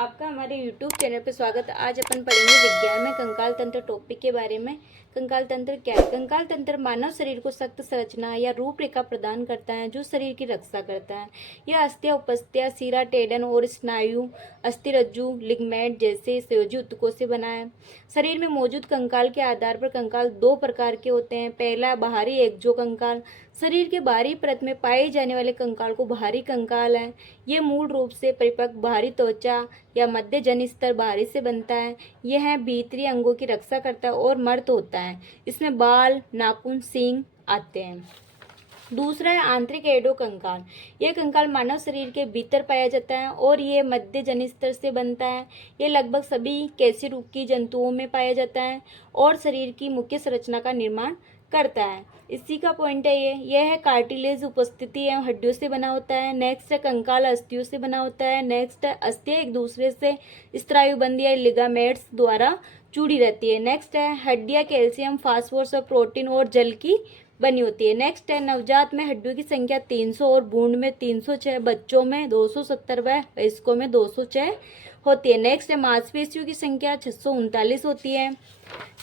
आपका हमारे YouTube channel पे स्वागत है। आज अपन पढ़ेंगे विज्ञान में कंकाल तंत्र टॉपिक के बारे में। कंकाल तंत्र क्या है? कंकाल तंत्र मानव शरीर को सख्त संरचना या रूपरेखा प्रदान करता है जो शरीर की रक्षा करता है। यह अस्थियां, उपस्थियां, सिरा, टेंडन और स्नायु, अस्थिरज्जु, लिगामेंट जैसे संयोजी ऊतकों से बना है। शरीर में मौजूद कंकाल के आधार पर कंकाल दो प्रकार के होते हैं। पहला, बाहरी एक्सो कंकाल। शरीर के बाहरी परत में पाए जाने वाले कंकाल को बाहरी कंकाल है। ये मूल रूप से परिपक्व बाहरी त्वचा या मध्य जन स्तर बाहरी से बनता है। यह भीतरी अंगों की रक्षा करता है और मर्द होता है। इसमें बाल, नाखून, सींग आते हैं। दूसरा है आंतरिक एडो कंकाल। यह कंकाल मानव शरीर के भीतर पाया जाता है और यह मध्य जन स्तर से बनता है। यह लगभग सभी कशेरुकी जंतुओं में पाया जाता है और शरीर की मुख्य संरचना का निर्माण करता है। इसी का पॉइंट है यह है कार्टिलेज उपस्थिति एवं हड्डियों से बना होता है। नेक्स्ट है कंकाल अस्थियों से बना होता है। नेक्स्ट है अस्थियां एक दूसरे से स्नायुबंध या लिगामेंट्स द्वारा जुड़ी रहती है। नेक्स्ट है हड्डियां कैल्शियम, फास्फोरस और प्रोटीन और जल की बनी होती है। नेक्स्ट है नवजात में हड्डियों की संख्या 300 और भ्रूण में 306, बच्चों में 270 व वयस्कों में 206 होती है। नेक्स्ट है मांसपेशियों की संख्या 639 होती है।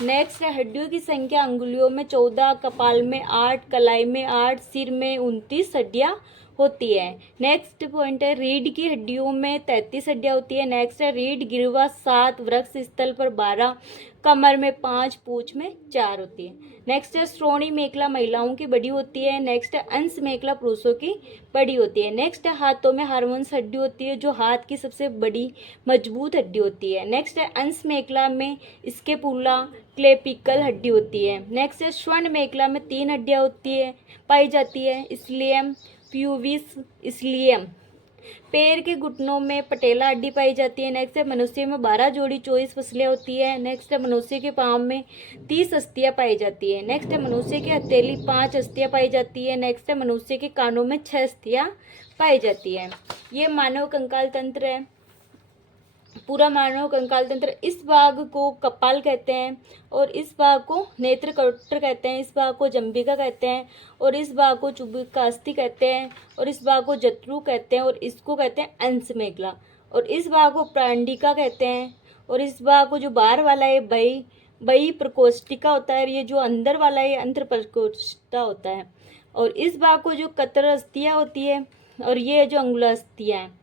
नेक्स्ट है हड्डियों की संख्या अंगुलियों में 14, कपाल में 8, कलाई में 8, सिर में 29 हड्डियां होती है। नेक्स्ट पॉइंट है रीढ़ की हड्डियों में 33 हड्डियां होती है। नेक्स्ट है रीढ़ गिरवा 7, वृक्ष स्थल पर 12, कमर में 5, पूंछ में 4 होती है। नेक्स्ट है श्रोणि मेखला महिलाओं की बड़ी होती है। नेक्स्ट है अंश मेखला पुरुषों की बड़ी होती है। नेक्स्ट है हाथों में हार्मोन्स हड्डी होती है जो हाथ की सबसे बड़ी मजबूत हड्डी होती है। नेक्स्ट है अंश मेखला में स्कैपुला क्लेपिकल हड्डी होती है। नेक्स्ट है स्वर्ण मेखला में 3 हड्डियां होती है पाई जाती है, इलियम, प्यूबिस, इलियम। पैर के घुटनों में पटेला हड्डी पाई जाती है। नेक्स्ट है मनुष्य में 12 जोड़ी 24 फसलियां होती है। नेक्स्ट है मनुष्य के पाँव में 30 अस्थियां पाई जाती है। नेक्स्ट है मनुष्य की हथेली 5 अस्थियां पाई जाती है। नेक्स्ट है मनुष्य के कानों में 6 अस्थियां पाई जाती है। ये मानव कंकाल तंत्र है। पूरा मानव कंकाल तंत्र। इस भाग को कपाल कहते हैं और इस भाग को नेत्र करोटर कहते हैं। इस भाग को जंबिका कहते हैं और इस भाग को चुबिकास्थि कहते हैं और इस भाग को जत्रु कहते हैं और इसको कहते हैं अंश मेखला और इस भाग को प्रांडिका कहते हैं और इस भाग को जो बाहर वाला है बही प्रकोष्ठिका होता है। ये जो अंदर वाला है अंतर प्रकोष्ठा होता है और इस भाग को जो कतर अस्थियां होती है और ये जो अंगुला अस्थियां है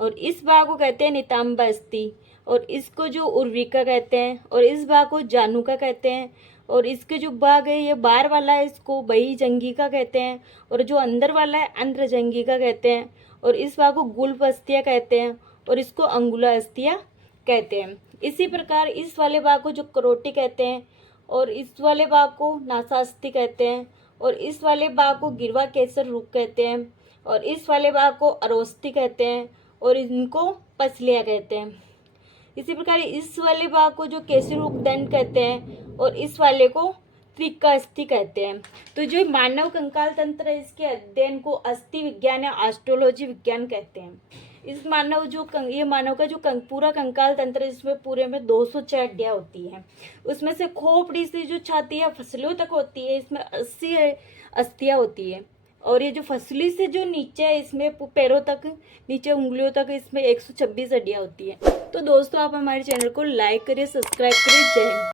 और इस भाग को कहते हैं नितंब अस्थि और इसको जो उर्विका कहते हैं और इस भाग को जानुका कहते हैं और इसके जो भाग है ये बाहर वाला है इसको बही जंगिका कहते हैं और जो अंदर वाला है अंतर जंगिका कहते हैं और इस भाग को गुल्फ अस्थियां कहते हैं और इसको अंगुला अस्थियां कहते हैं। इसी प्रकार इस वाले भाग को जो करोटी कहते हैं और इस वाले भाग को नासास्थि कहते हैं और इस वाले भाग को गिरवा केसर रूप कहते हैं और इस वाले भाग को अरोस्थि कहते हैं और इनको पसलियां कहते हैं। इसी प्रकार इस वाले भाग को जो केसरी रूप दंड कहते हैं और इस वाले को त्रिकास्थि कहते हैं। तो जो मानव कंकाल तंत्र है इसके अध्ययन को अस्थि विज्ञान या ऑस्टियोलॉजी विज्ञान कहते हैं। इस मानव जो ये मानव का जो पूरा कंकाल तंत्र इसमें पूरे में 206 हड्डियां होती हैं। उसमें से खोपड़ी से जो छाती या फसलियों तक होती है इसमें 80 अस्थियां होती है और ये जो फसली से जो नीचे है इसमें पैरों तक नीचे उंगलियों तक इसमें 126 हड्डियां होती है। तो दोस्तों आप हमारे चैनल को लाइक करिए, सब्सक्राइब करिए। जय हिंद।